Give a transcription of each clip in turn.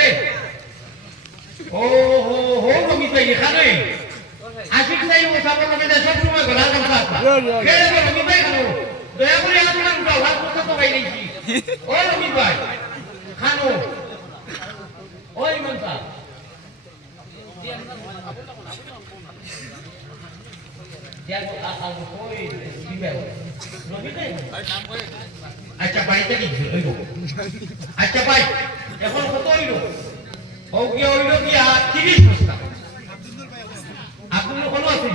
এই ও হো হো আমি তো এখানে আশিক চাই ও সামনে মধ্যে সব সময় গলা কথা কে আমি ভাই খানো দয়া করে আপনার উঠাও হাত করতে তো ভাই নেই ও আমি ভাই খানো ওই মনসা আচ্ছা বাড়িতে কি হইল আচ্ছা ভাই এখন কত হইল ও কি হইল কি 30 বস্তা আব্দুল কোন আছে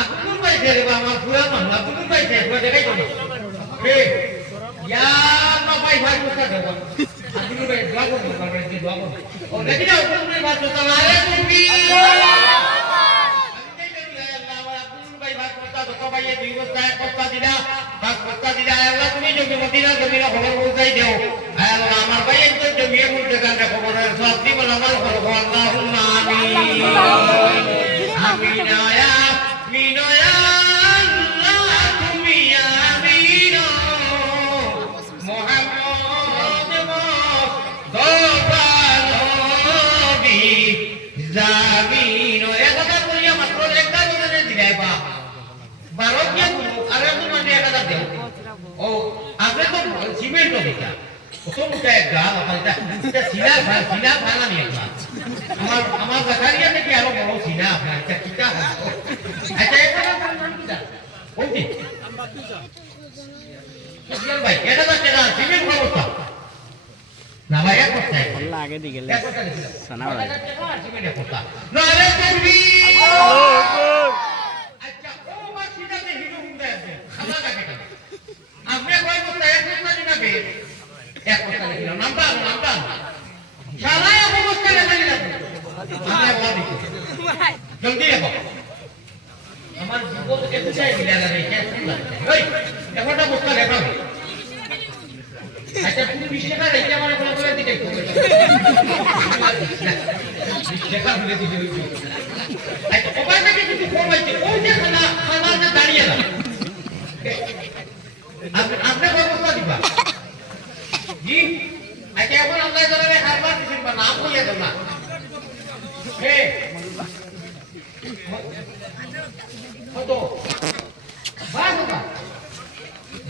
আব্দুল ভাই রে আমার পুরা মান আব্দুল ভাই রে দেখাই তো হে ইয়া মা ভাই ভাই বস্তা দেব আব্দুল ভাই দোয়া করুন পারবেন কি দোয়া করুন ও দেখি না আব্দুল ভাই বাস বস্তা মারে তুমি তুমি জমিরা খবর পৌঁছাই দেও আমার ভাই একজন জমিয়ে বলতে গানটা খবর সত্যি বল আমার খবর আল্লাহুম্মা আমিন আমিন আয়া মিনয়া আল্লাহ তুমি আমিন মুহাম্মদ মুস্তাফা নবী জামিন এটা বলিয়া মাত্র একটা বলে দিলাই বা বারোটিয়া আরে তুমি একটা দেও ও আপনি তো সিমেন্ট দিতা কত মোটা এক গাল আপনারা এটা সিনা ভাঙা নিয়ে আমার জাকারিয়া থেকে আরো বড় সিনা আপনার এটা কিটা আচ্ছা এটা নাম কিটা কোনটি সুশীল ভাই এটা তো টাকা সিমেন্ট ব্যবস্থা না ভাই এক কথা আল্লাহ আগে দিকে সানা ভাই সিমেন্ট ব্যবস্থা না রে তুমি আচ্ছা ও মাসিটাতে হিরো হুন্ডা আছে খালা কাকে আপনি কই বলতে এক কথা দিনা বে এক কথা দিলাম নামটা সারা অবস্থা লেখা দিলাম আমি বলা দিছি জলদি লেখো আমার জীবন এত চাই দিলা না রে কেন লাগে ওই একটা বস্তা লেখা আচ্ছা তুমি 20 টাকা রেখে আমার কোন করে দিতে লেখা দিলে দিতে হইছে আচ্ছা ওবাই থেকে কিছু কমাইছে ওই যে খানা যে দাঁড়িয়ে না আপনি ব্যবস্থা দিবা জি আচ্ছা এখন আল্লাহ ধরে হারবার দিছেন বা নাম কইয়া দেব না হে কত বাস না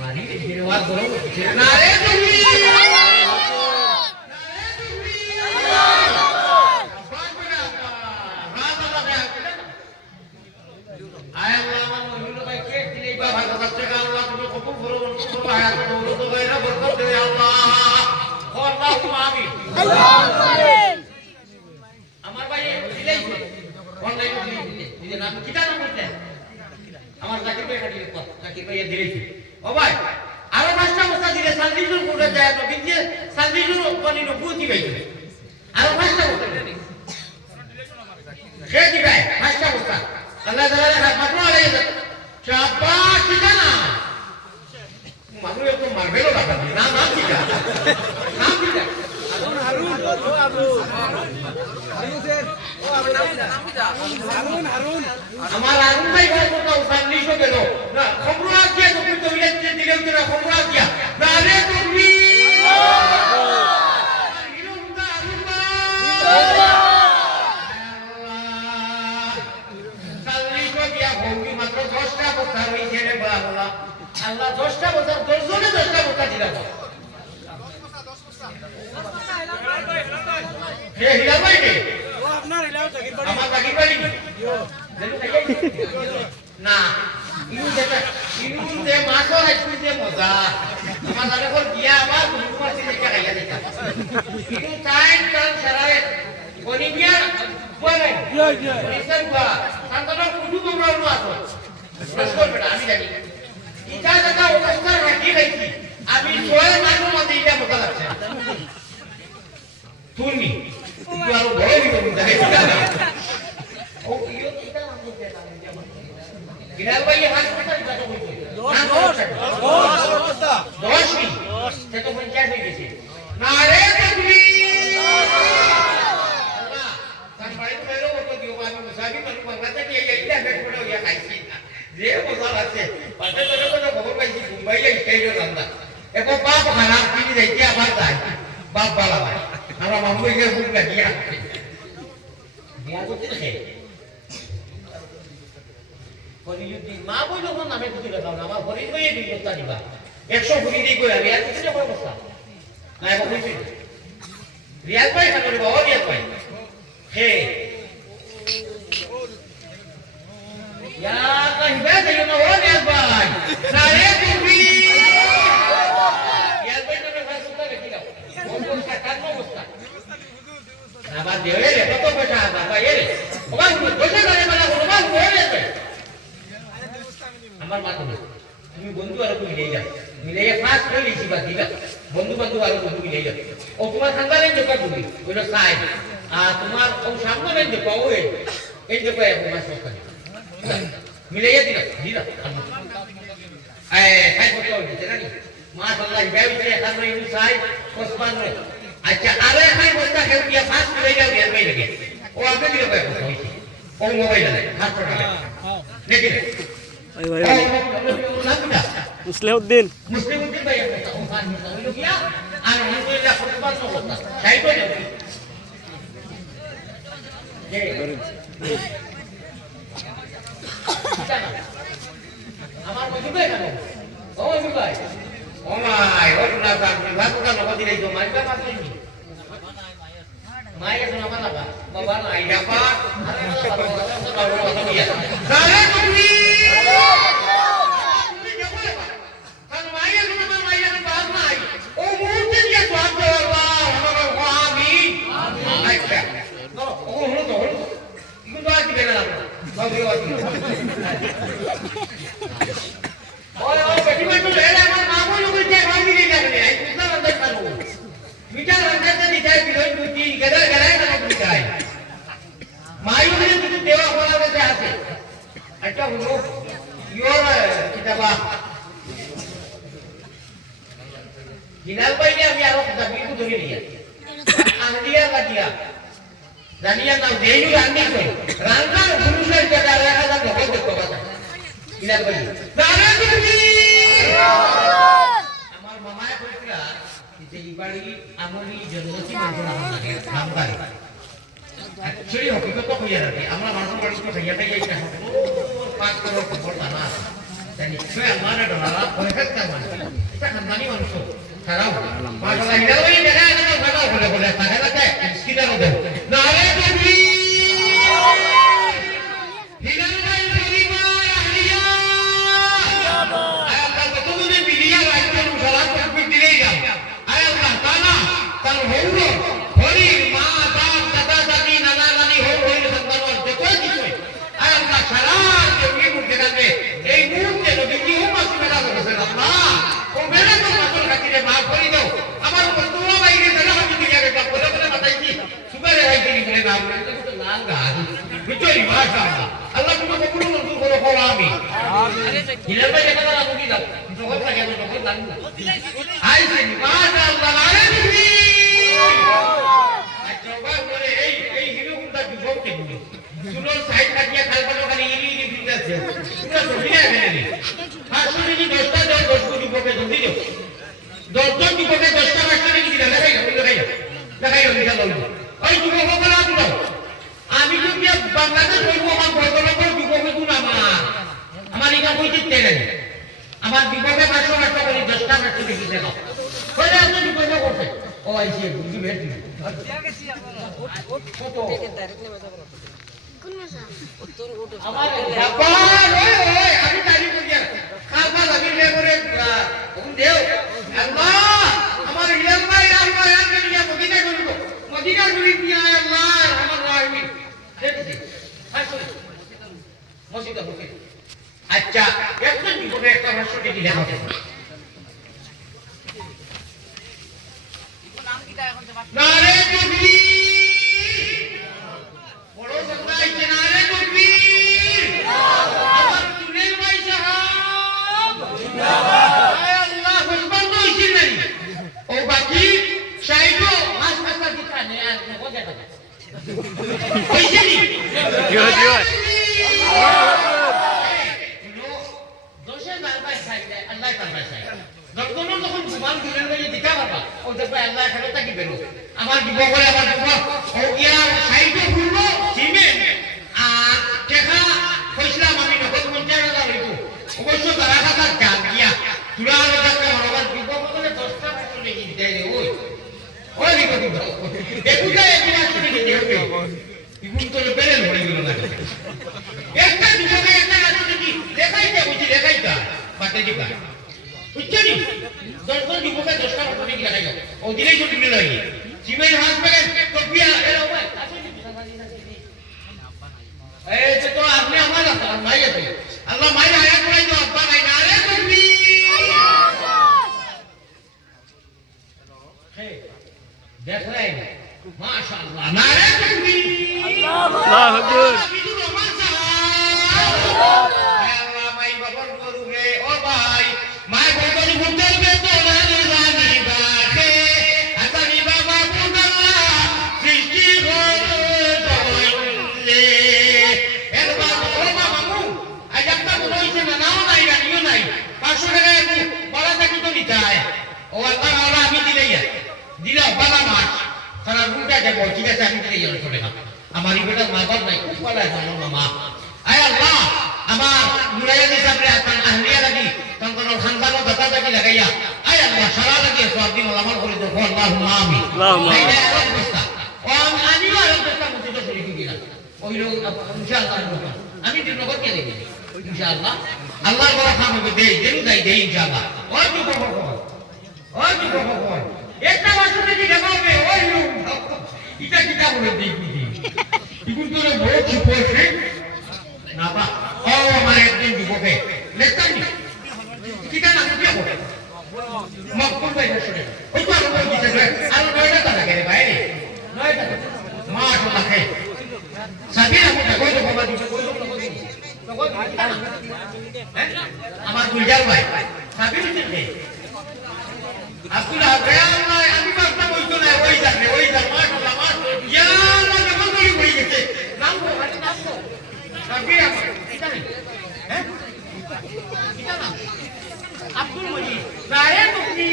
মারি জিরওয়ার করো না রে তুমি আমার ভাই দিলাইছে অনলাইন দিলে নাম কিটা নাম বলতে আমার জাকির ভাই খালি জাকির ভাই দিলাইছে ও ভাই আরো পাঁচটা বস্তা দিলে সালদিজুর কোড়ে যায় তো বিজে সালদিজুর কোনি নো পুতি গাইছে আরো পাঁচটা বস্তা দিলে কে দিবে পাঁচটা বস্তা আল্লাহ তাআলা মাত্র আলাইছে শাবাশ কিটা না মানুষ একটু মারবেলো না নাম কিটা নাম কিটা হারুন ও আবু হারুন স্যার ও আমার নাম কিটা হারুন আমার হারুন ভাই কথা সামনেই গেল না খবর আছে তুমি তো ইলেকট্রিক দিলেও না খবর আছে না রে তুমি মাত্র 10টা বছর হইছে রে বাবা আল্লাহ 10টা বছর 10 জনে 10টা বছর দিলাম কে হিলা ভাই কে ও আপনার হিলাও জাকির বাড়ি আমার জাকির বাড়ি না ইনু যে মাছ হয় তুই মজা আমার জানে কর গিয়া আবার তোমার সিনে খাইয়া দিতা ইনু টাইম কাল সারারে কোনি গিয়া বলে রিসার্চ বা সান্তনা কুদু তোমরা আছো প্রশ্ন বেটা আমি জানি ইটা জায়গা অবস্থা রাখি রাখি আমি ছয় মাসের মধ্যে এটা মজা লাগছে তুমি তুই আরো বড় হইব দেখে ও ইও কিটা নাম বলতে গিরাল ভাই হাসপাতাল কত হইছে 10 তে তো 50 হয়ে গেছে না রে তুমি না তার বাইরে বেরো তো দিও আমি মুসাবি মানুষ বাংলাতে কি এইটা বেশ বড় ইয়া খাইছি যে মজা আছে পাতে তো খবর পাইছি মুম্বাই এই স্টাইলে রান্না এখন বাপ খারাপ কিনে যাইতে আবার যায় বাপ বালা ভাই আমার মামুকে খুব লাগিয়া বিয়া করতে দেখে মা বই যখন নামে খুঁজে দেখাও না আমার হরিণ বইয়ে দুই বস্তা দিবা 100 ভরি দিয়ে কই রিয়াজ কিছু না বস্তা না এবার কইছি রিয়াজ ভাই খালি বাবা রিয়াজ ভাই হে ইয়া আল্লাহ হিদায়াত দিও না ও রিয়াজ ভাই সারে তুমি রিয়াজ ভাই নামে ফাসুতা রেখে দাও কোন বস্তা কাট বস্তা আবার দেও রে কত পয়সা বাবা এরে ওবা পয়সা করে বলা ওবা ওরে আমার মা তুমি বন্ধু আর তুমি মিলে ফার্স্ট হয়ে লিখি বা দিলা বন্ধু বন্ধু আর বন্ধু মিলে যাবে ও তোমার খানদারের যে কাটুলি ওটা সাইড আর তোমার ও সামনে যে পাও এই যে পায় তোমার সস্তা মিলে দিলা খাই কত হইছে নাকি মাশাআল্লাহ গাইছে খানো ইনু সাই ওসমান রে আচ্ছা আরে খাই বস্তা খেল দিয়া ফার্স্ট হয়ে যাও এর বাইরে লাগে ও আগে দিলে পায় কত হইছে ও মোবাইল লাগে হাত পড়া দেখি মুসলিউদ্দিন ভাই আলহামদুলিল্লাহ আমার মজুর ভাই কেন ও মজুর ভাই ও মাই ও না ভাগ কোটা নগদি নাই তো মাইকা মাছ নেই মাইকা শোনা মানা বাবা না আইডা পা সারে তুমি Hinal pa ini kami arok tapi itu duri dia. Andia badia. Dania tahu dia juga andi tu. Rangka berusaha jaga rangka dan dokter dokter. Hinal pa ini. Dara duri. Amar mama ya berkira. Kita ibadi amari jannati mantul nampak. Actually hoki ko kaya nanti. Amar mantul mantul ko saya kaya ikan. Pak karo kubur tanah. Dan itu yang mana adalah mereka kawan. Kita kembali mantul. Sarau. Masalah ini lagi jangan ada mana boleh tanya lagi. Kita udah. Nare tubi. Hilal mai terima ahliya. Ayat betul ni bilia ayat tu salat tu bilia. Ayat Allah Taala kalau hulu hori ma dan tata tadi nana nani hulu santan war dekoi dekoi. Ayat Allah salat tu ibu jangan be. Ei murte no biji huma sumela ko Allah. O mera to masuk khatire maaf kori dao. Amar bondua baire dala hati diya beta bole bole bataiji. Subare hai diri bole naam to to naam ga. Bichori maashaallah. Allah tumo kabul manzur koro ko amin. Hilal bhai dekha na mugi dao. To hota gelo to tan. Ai se maashaallah nare duri. Achoba bole ei hiru kunta dubote bole. Sunor side katiya khalpano khali iri bindase. Pura sobiya gele. Hasuri ni dosta do dostu duboke dondi do. Dostu duboke dosta mashtari ki lagai nikal dolo. Oi duboke bala dilo. Ami jo dia Bangladesh hoibo আমার বর্তমান করে দুপকে তু নামা আমার ইকা কই দিতে নাই আমার দুপকে 500 টাকা করে 10 টাকা করে দিতে দাও কইরা আপনি দুপকে করতে ও আইছে বুঝি বেটি কত কোন মাসা আমার বাবা ওই আমি তারি করি খাবা লাগি রে করে কোন দেও আল্লাহ আমার হিলাল ভাই আল্লাহ ইয়াকে নিয়া মদিনা করিব মদিনা করি দিয়া আল্লাহ রহমান রহিম দেখি মসজিদে বসে আচ্ছা একজন জীবনে একটা ভাষ্য দেখি লেখা আছে নারে তাকবীর বড় সংখ্যা আছে নারে তাকবীর আমার সুরের ভাই সাহেব জিন্দাবাদ আয় আল্লাহ আকবার কইছি নাই ও বাকি সাইডো হাসপাতাল দিতা নে আর মজা কথা কইছি নি জিও জিও দোষে দারবাই সাইড আল্লাহ তাআলা সাইড যখন যখন সমান দুলের মধ্যে দিতে পারবা ও দেখবে আল্লাহ এখানে তাকি বেরো আমার যুবকরে আমার যুবক ও ইয়া সাইডে ঘুরলো সিমেন্ট আর টেকা কইছিলাম আমি নগদ 50,000 হইব অবশ্য তারা টাকা চান দিয়া তুলা টাকা আমার যুবকরে 10টা বছর লেগে দিতে রে ওই ওই লিখো দেখুটা একদিন আসলে দিতে হবে ইগুন তো বেরেল হয়ে গেল না একটা যুবকে একটা আসলে কি দেখাইতে বুঝি দেখাইতা বাতে দিবা বুঝছনি 10 যুবকে 10টা বছর লেগে দেখাইও ও দিলেই তো দিনে লাগে সিমেন্ট হাসপাতাল কপিয়া এলো ভাই এই তো আপনি আমার ভাই আছে আল্লাহ মাইর হায়াত করাই তো আব্বা ভাই না রে তুমি দেখ রে মাশাআল্লাহ না রে তুমি আল্লাহু আকবার আল্লাহ মাই বাবার গরু রে ও ভাই মাই বাবার বুঝল বে তো না জানি বাখে আতানি বাবা বুঝলা সৃষ্টি হইলে এরবার ও মামু আজ একটা বলইছে না নাও নাই গানিও নাই 500 টাকা একটু বড় থাকি তো নিতাই ও আল্লাহ আল্লাহ আমি দিলা বাবা মাছ সারা রুটা যাব ঠিক আছে আমি দিলে যাবো টাকা আমার বেটা মা বাপ নাই খুব ভালো আছে আমার মামা আয় আল্লাহ আমার মুরাইয়াদি সাহেব আতান আহলিয়া লাগি তখন খানদানো দাতা দাকি লাগাইয়া আয় আল্লাহ সারা লাগি সব দিন আমার করে তো আল্লাহুম্মা আমিন আল্লাহুম্মা ও আমি আর একটা মুসিবত শুরু কি দিলাম ওই লোক ইনশাআল্লাহ আমি দিন নগদ কে দেব ইনশাআল্লাহ আল্লাহর বড় খাম হবে দেই দেন যাই দেই ইনশাআল্লাহ ও কি খবর একটা বছর থেকে দেখাবে ওই লোক এটা কিটা বলে দিই ইগুন তোরে বড় চুপ হইছে না বা ও আমার একদিন যুবকে লেখতানি কিটা না কি বলে মকবুল ভাই শুনে ওই তো আমার দিতে আর নয়টা টাকা রে ভাই নয়টা মাশাআল্লাহ খাই সাবির আমি কই তো বাবা দিতে কই তো আমার গুলজার ভাই সাবির দিতে আব্দুল্লাহ ভাই আমি বাসা বলতো না ওই যা মাশাআল্লাহ ইয়া আল্লাহ কেমন করে হয়ে গেছে নাম বল নাম বল সাবির এটা নেই হ্যাঁ এটা নাম আব্দুল মজিদ রায়ে মুক্তি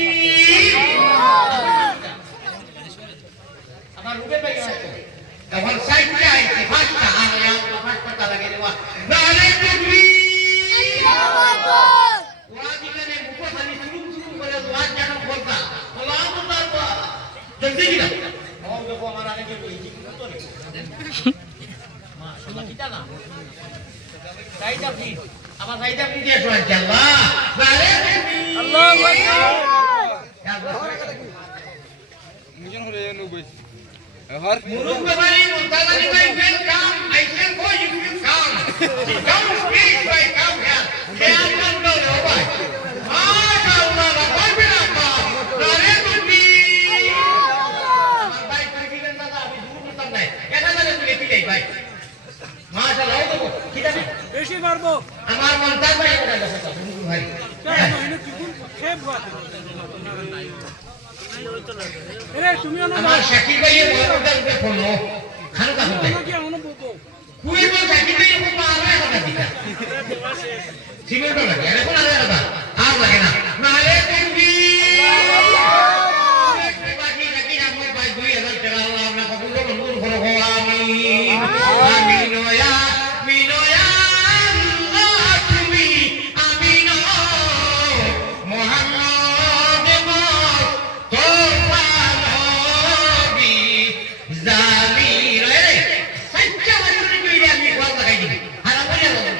আমার রুবে ভাই আছে তখন সাইডে আইছে ফাস্টা আয়া ফাস্টা লাগে দেওয়া রায়ে মুক্তি ওয়া দিকানে মুখ খালি শুরু করে ওয়া জানা বলতা আল্লাহ তাআলা জলদি গিলা ও দেখো আমার আগে কই কি তো রে মাশাআল্লাহ কিটা না সাইদা ফি আমার সাইদা ফি দিয়ে আসো আল্লাহ আরে আল্লাহু আকবার মুজন হরে নু বইস হর মুরুক বাবারি মুনতাজানি ভাই welcome I can go you come come please ভাই কাম হিয়ার কে আমন গো ভাই মাশাআল্লাহ রাব্বিনা আল্লাহ আরে তুমি আমার ভাই প্রেসিডেন্ট দাদা আমি দূর করতাম না এটা জানে তুই কি দেই ভাই মাশাআল্লাহ ও দেখো কি জানে বেশি মারবো আমার মনতাজ ভাই এটা কথা মুরুক ভাই এনে কি কোন খেব বাত এরে তুমি না আমার শাকির ভাইয়ের বড়টার উপরে ফোন খানকা হতে কি অনু বলবো কুই বল শাকির ভাইয়ের উপর আরে কথা দিতা সিমেন্ট লাগে এখন আরে কথা আর লাগে না নালে তুমি বাকি নাকি আমার ভাই 2000 টাকা আল্লাহ আপনি কবুল মঞ্জুর করো আমিন আমিন ইয়া মিনয়া আল্লাহ তুমি আমিন মুহাম্মদ তোফানবি জামির রে সচ্চা বলতে কি আমি কোন লাগাই দিই হারাম হয়ে যাবে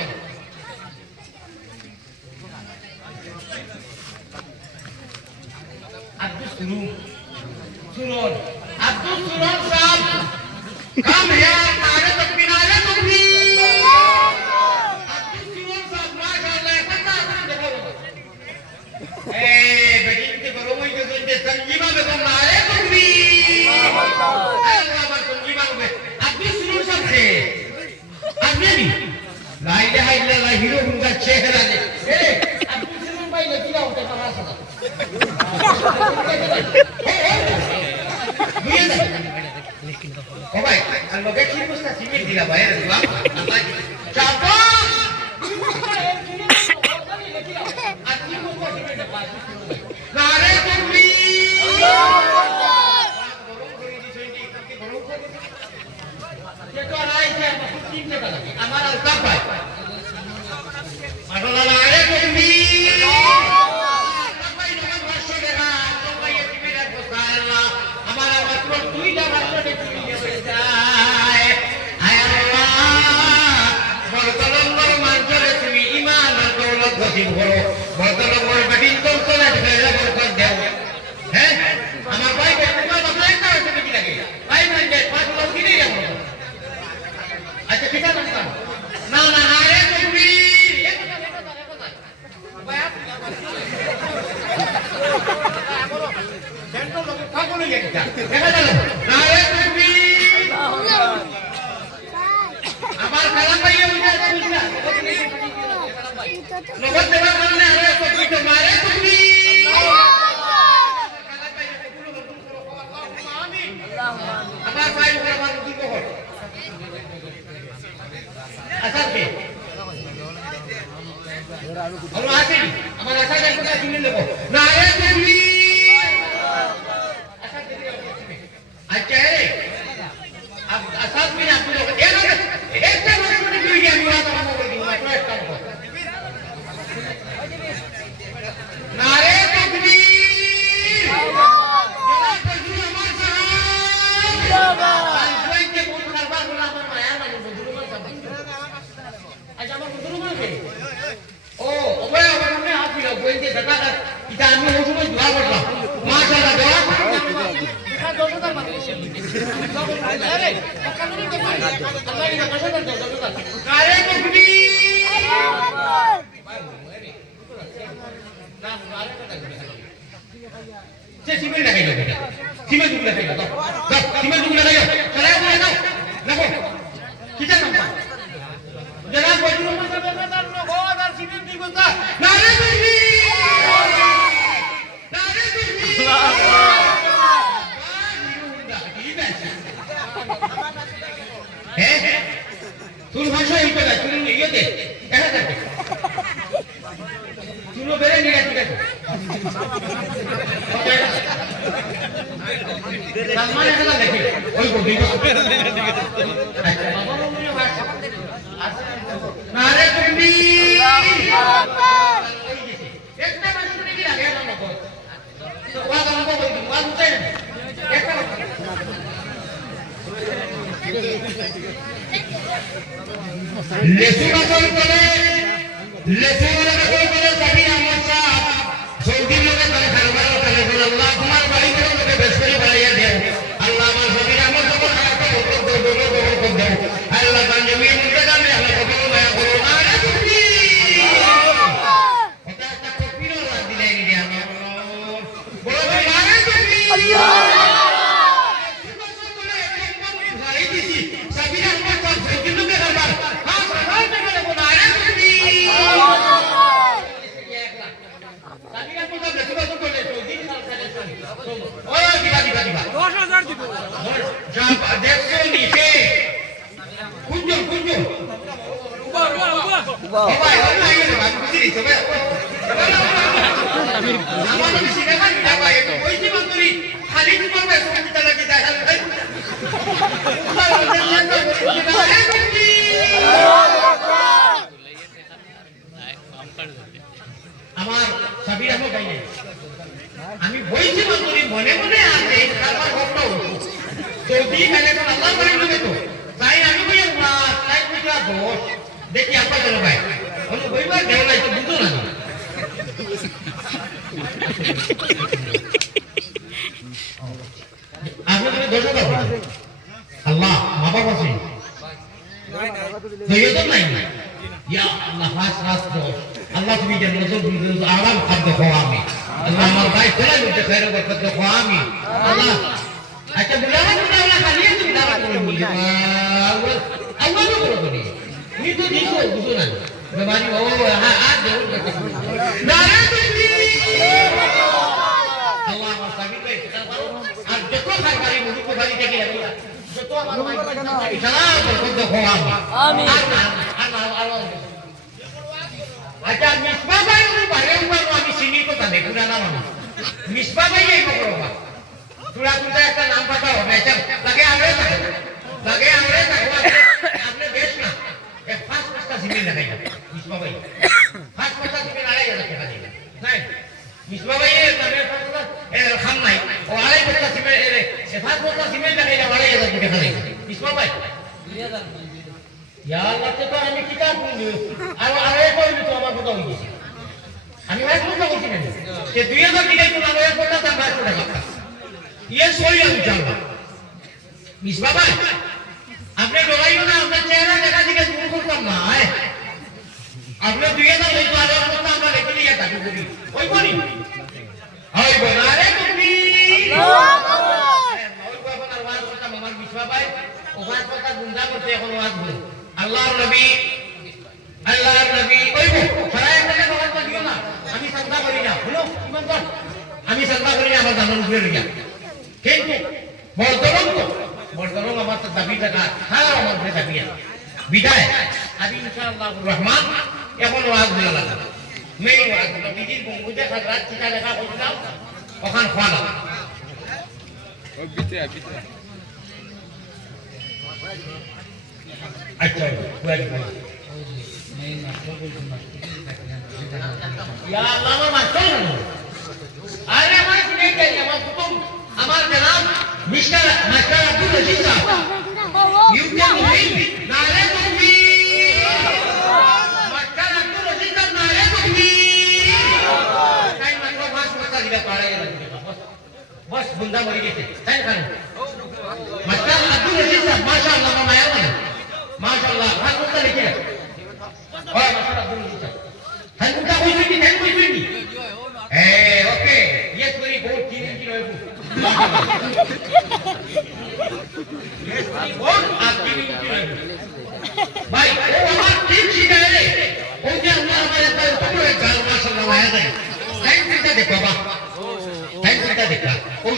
আব্দুল সুরুন আব্দুল সুরুন সাহেব কাম है मारे तक बिनाले तुम भी अब्दुल सुरन साहब माशाल्लाह पता देखो ए बेटी के बरो में जो संजीवा में तुम मारे तुम भी अल्लाह पर संजीवा में अब्दुल सुरन साहब से आपने भी ला इलाहा इल्लल्लाह हीरो उनका चेहरा ने ए अब्दुल सुरन भाई लकीला होता हमारा सदा Oh baik, kalau gak sih mesti sini tidak bayar dua. Siapa? Nare যেটা আইছে আমার 3 টাকা লাগে আমার আর কাপ পায় মাশাআল্লাহ আরে তুমি ভাই নগদ 500 টাকা তো ভাই তুমি রাখো আল্লাহ আমার মাত্র 2 টাকা করে তুমি নিয়ে যায় আয় আল্লাহ বরকলঙ্গর মানজরে তুমি ঈমান আর দৌলত নসিব করো বরকলঙ্গর বেটিন তো চলে ফেরা বরকত দাও হ্যাঁ আমার ভাই তোমার বাবা একটা হচ্ছে কি লাগে ভাই মানে 5 লাখ কিনে যাবো আচ্ছা ঠিক আছে না না আরে তুমি সেন্ট্রাল লোক কাগলে লেগে যা দেখা গেল না আরে তুমি আমার কালাম ভাই উঠে বুঝলা নগদ দেবার কারণে আরে তুমি তো মারে তুমি আমার ভাই উপর আমার কি কর আচ্ছা কে আমরা আছি আমার আশা করতে শুনে নেব না রে তুমি আচ্ছা রে अब असाद में आप लोग एक वर्ष में भी गया हुआ था हम बोल दूंगा तो एक काम करो नारे तकबीर जरा पढ़ो हमारे साहब जिंदाबाद के बहुत दरबार बोला हमारे माया मानो बुजुर्ग सब अच्छा हम बुजुर्ग के ओ ओए हमने हाथ मिला बोलते दादा का इधर हम हो समय दुआ कर रहा माशाल्लाह दुआ दिखा 2000 मांगे अरे कल नहीं कर अल्लाह की कसम करते हो 2000 नारे तकबीर ना मुबारक से सीमेंट लगाइए बेटा सीमेंट दुग लगाइए तो सीमेंट दुग लगाइए चला बोले ना लगो किधर नंबर जनाब वजीर उमर साहब का नो हो अगर सीमेंट दी बोलता नारे तकबीर नारे तकबीर है तुम भाषा ही पे तुम ये दे ऐसा करते तुम बेरे नहीं रहती कैसे सलमान ऐसा देखिए वही को देखो अच्छा बाबा मुझे भाषा नारे तकबीर एक ना बात सुनने की लगे ना को तो वहाँ काम को बोल दूँगा दूसरे एक ना लेसुन असर करे लेसुन वाला कोई करे सभी अहमद साहब सऊदी लोग करे दरबार करे बोल अल्लाह तुम्हार बड़ी करो लोग बेस्करी बनाया दे अल्लाह हमारे सभी अहमद को खड़ा कर दो दे अल्लाह का जमीन मुझे जाने अल्लाह को भी मैं करो नारे तकबीर होता है तो पीरो ला दिले नहीं दिया बोलो नारे तकबीर अल्लाह আমার সাবির আহমদ ভাই আমি বইছি মন্ত্রী মনে মনে আছে তারপর ঘটনা যদি মানে তো আল্লাহ করে নেবে তো তাই আমি বলি না তাই বুঝলা দোষ দেখি আপা চলো ভাই বলো বইবার দেও নাই তো বুঝো না আপনি তো দোষ দাও আল্লাহ মা বাবা আছে নাই তো নাই ইয়া আল্লাহ ফাস দোষ আল্লাহ তুমি জান্নাতুল ফিরদৌস আরাম খাদ্য খাওয়ামি আল্লাহ আমার ভাই খোলা দিতে খায়ের বরকত খাওয়ামি আল্লাহ আচ্ছা বুলাওয়া খালি তুমি দাওয়া করে নিয়ে আল্লাহ করে করি নি তো দিছো বুঝো না বেমারি ও হ্যাঁ দেও নারে তুমি আল্লাহ আমার স্বামী ভাই আর যত খাবারই মুখ বাড়ি থেকে যত আমার ভাই সালাম বরকত খাওয়ামি আমিন আল্লাহ আচ্ছা মিসবা ভাই বারে উপর আমি চিনি তো তাদের পুরা নাম মিসবা ভাই এই বকরবা তোরা একটা নাম পাঠাও না লাগে আমরা বস্তা সিমেন্ট লাগাইলে 2,500 টাকা লাগে ইসমা ভাই ইয়া আল্লাহ তো আমি কিতাব পড়ি আর কইলি তো আমার কথা হইছে আমি ভাই কথা বলছি না যে 2,000 টাকা তো লাগে কোটা দাম 500 টাকা ইয়ে সই আমি জানবা ইসমা ভাই আপনি ডরাইও না আপনার চেহারা দেখা দিকে দূর করতাম না আপনি 2,000 লইতো আর কথা আমরা রেখে নিয়ে থাকি করি ওই বলি ওই বনারে তুমি আল্লাহু আকবার ওই বাবার ওয়াজ কথা মামার বিছবা ভাই ওয়াজ কথা গুন্ডা করতে এখন ওয়াজ হলো আল্লাহর নবী ওই সারায় কথা ওয়াজ দিও না আমি চিন্তা করি না হলো ইমান কর আমি চিন্তা করি না আমার জানার উপরে রিয়া কিন্তু বর্তমান আমার তো দাবি টাকা হ্যাঁ আমার দাবি বিদায় আমি ইনশাআল্লাহুর রহমান এখন ওয়াজ হলো না মেই ওয়াজ নবীজির বঙ্গুতে হাজরাত চিঠা লেখা কইলাম ওখান খোলা ও বিতে আচ্ছা ওয়াজ ইয়া আল্লাহ আমার মাস্টার আরে আমার শুনে গেল আমার কুতুব আমার জনাব মিস্টার আব্দুল রশিদ সাহেব ইউকে মুহিম নারে তাকবীর মাস্টার আব্দুল রশিদ সাহেব নারে তাকবীর তাই মাত্র বাস কথা দিলা পাড়ায় বস বুন্দা মরি গেছে তাই খান মাস্টার আব্দুল রশিদ সাহেব মাশাআল্লাহ মায়া মানে মাশাআল্লাহ খান কথা লিখে ওই মাস্টার আব্দুল রশিদ সাহেব খান কথা কইছি কি খান কইছি কি okay yes very good kidding ki loy yes very good kidding ki loy bhai o amar ঠিক শিখায় রে ও যে আমরা আমাদের পুরো গাল মাশাআল্লাহ আয়া যায় টাইম দিতে দেখো বাবা টাইম দিতে দেখো ওই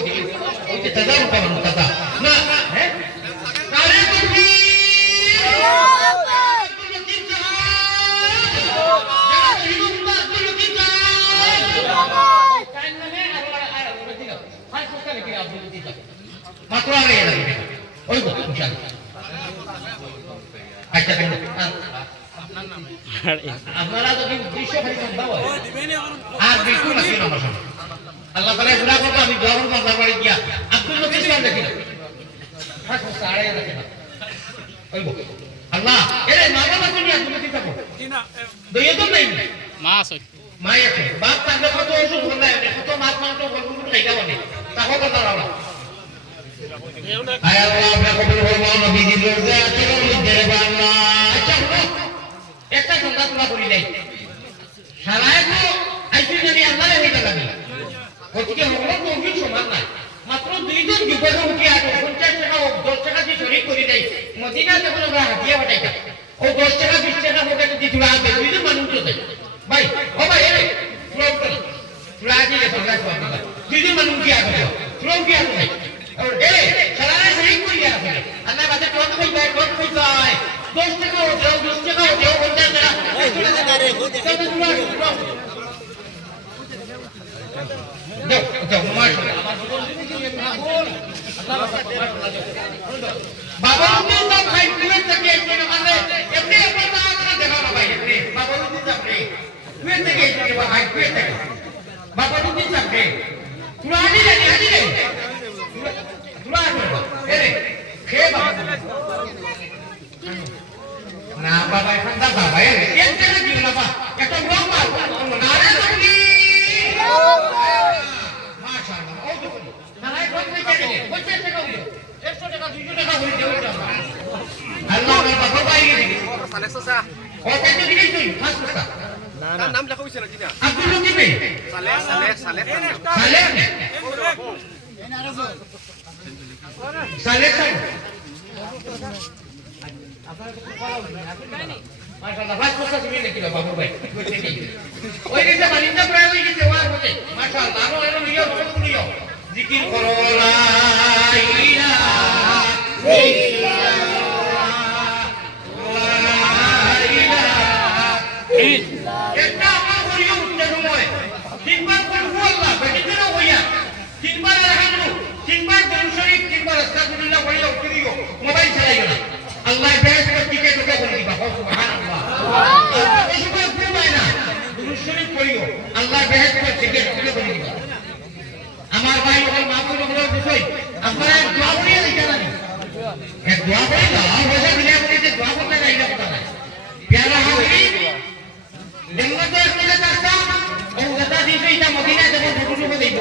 যে তাজাম করুন কথা না হ্যাঁ নারে তুমি মাত্র আগে লাগবে ওই কথা ইনশাআল্লাহ আচ্ছা আপনারা যদি দৃশ্য খালি দাও আর বিলকুল না কেন আমার সামনে আল্লাহ তাআলা গুনাহ করব আমি দোয়া করব আপনার বাড়ি গিয়া আব্দুল লতিফ সাহেব দেখি হাস সাড়ে রাখে না ওই আল্লাহ এরে মামা না তুমি আব্দুল লতিফ থাকো না দইয়ে তো নাই মাছ মাই আছে বাপ তাহলে কত ওষুধ বললাই কত মাছ মাংস গরু খাইতা বলে তাকো কথা রাওলা আয় আল্লাহ আপনি কবুল ফরমাও নবীজির রোজা আচরণ মধ্যে বাংলা আচ্ছা একটা সংখ্যা তোলা করি নাই সারায় তো আইসি জানি আল্লাহরে হইতা লাগি ওদিকে হলো তৌফিক সমান না মাত্র 2 জন যুবক উঠি আটো 50 টাকা ও 10 টাকা দিয়ে শরীক করি দেই মদিনা যখন আমরা হাতিয়া বাটাইতা ও 10 টাকা 20 টাকা পকেটে দিয়ে তুলা আনতে 2 জন মানুষ তো ভাই ও ভাই এরে ফ্লোপ কর তুলা দিয়ে সংখ্যা সমান না 2 জন মানুষ কি আটো ফ্লোপ কি আটো और ए चलाने सही कोई आ गया अल्लाह बात टोट कोई बैठ टोट कोई जाए 10 টাকা हो जाओ 20 টাকা हो जाओ 50 টাকা थोड़ा सा करे हो देखो जाओ माशाल्लाह আমার বল আল্লাহ বাবা তো খাই তুই থেকে এসে মানে এমনি কথা না দেখা না ভাই এমনি বাবা তো যাবে তুই থেকে এসে ভাই তুই থেকে বাবা তো যাবে পুরানি জানি আনি রে না বাবা এখন দা বাবা এর একটা না দিল না বা একটা ব্লক মার না রে তুমি মাশাআল্লাহ ও তো না লাই কোন থেকে দিলে 50 টাকা হলো 100 টাকা 200 টাকা হলো দেও আল্লাহ বাবা ভাই গেছে সালে সসা ও কত দিলে তুই ফাস কথা না নাম লেখা হইছে না কিনা আব্দুল লতিফ সালে সালে মাশাআল্লাহ ভাই কথা শুনি নাকি বাবু ভাই ওই যে মালিন্দা প্রায় হয়ে গেছে ওয়ার হতে মাশাআল্লাহ আরো এর নিয়ম বলিও জিকির করো লা ইলাহা ইল্লাল্লাহ এটা আমার করিও উঠতে সময় তিনবার করবো আল্লাহ বেটিতে না হইয়া তিনবার আলহামদুলিল্লাহ তিনবার দরুদ শরীফ তিনবার আস্তাগফিরুল্লাহ বলিয়া উঠতে দিও মোবাইল চালাইও না আল্লাহ বেহেশত করে টিকে ঢুকে করে দিবা সুবহানাল্লাহ আল্লাহ এসবে ঘুমায় না দরুদ শরীফ পড়িও আল্লাহ বেহেশত করে টিকে ঢুকে করে দিবা আমার ভাই ওর মা পুরো বড় বিষয় আপনারা দোয়া এক দোয়া করে দাও পয়সা দিলে বলে যে দোয়া করতে যাই না কথা নাই প্যারা হাজির জন্নত একটা চাষা ও দাদা দিছে এটা মদিনায় যখন ফুটুটুকু দেব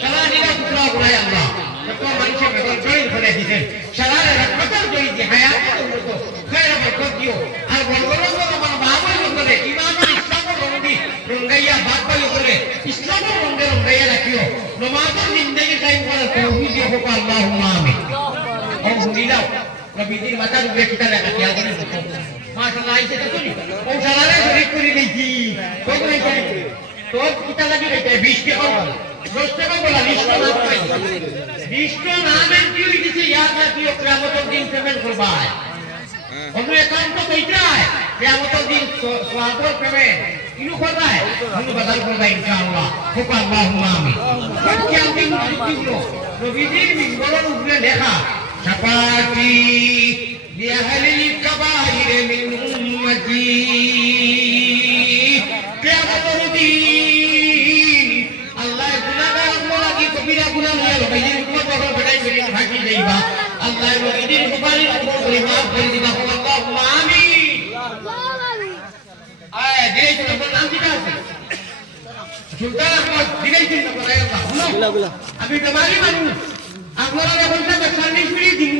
সারা দিন টুকরা ঘুরাই আল্লাহ কত মানুষের বেতন জড়িত করে দিছে সারা রহমতের জড়িত হায়াত উন্নত খায়র বরকত দিও আর বলবো আমার বাবার করে ইমানের ইসলামের রঙ্গি রঙ্গাইয়া বাদ পালি করে ইসলামের রঙ্গে রঙ্গাইয়া রাখিও নমাজের জিন্দেগি কায়েম করার তৌফিক দিও আল্লাহুম্মা আমিন ও হুদিলাও নবীজির মাথার উপরে কিতা লেখা খেয়াল করে মাশাআল্লাহ আইছে তো তুমি ও সারারে শরীক করে দিয়েছি কত হইছে তো কিতা লাগি হইছে 20 টাকা 10 টাকা বলা 20 টাকা 20 টাকা না দেন কি হইছে ইয়াদ রাখিও কিয়ামতের দিন পেমেন্ট করবা অন্য অ্যাকাউন্ট তো কইতায় কিয়ামতের দিন সোয়াবর পেমেন্ট ইনু করবাই ইনু বদল করবা ইনশাআল্লাহ হুক আল্লাহুম্মা আমিন কিয়ামতের দিন নবীজির মিম্বরের উপরে লেখা শাফাতি লিআহলিল কাবাইর মিন উম্মতি কিয়ামতের দিন আল্লাহ গুনাহগার লাগি কবিরা গুনাহ নিয়ে নবীজির উপর বড় বড়াই করে ভাগি যাইবা আল্লাহ নবীজির সুপারিশ করে মাফ করে দিবা আল্লাহুম্মা আমিন আয় দেই তো নাম কি আছে সুলতান আহমদ দিগাইছেন না বলে আল্লাহ আমি তোমারই মানুষ আপনারা বলছেন সার্ভিস ফ্রি দিব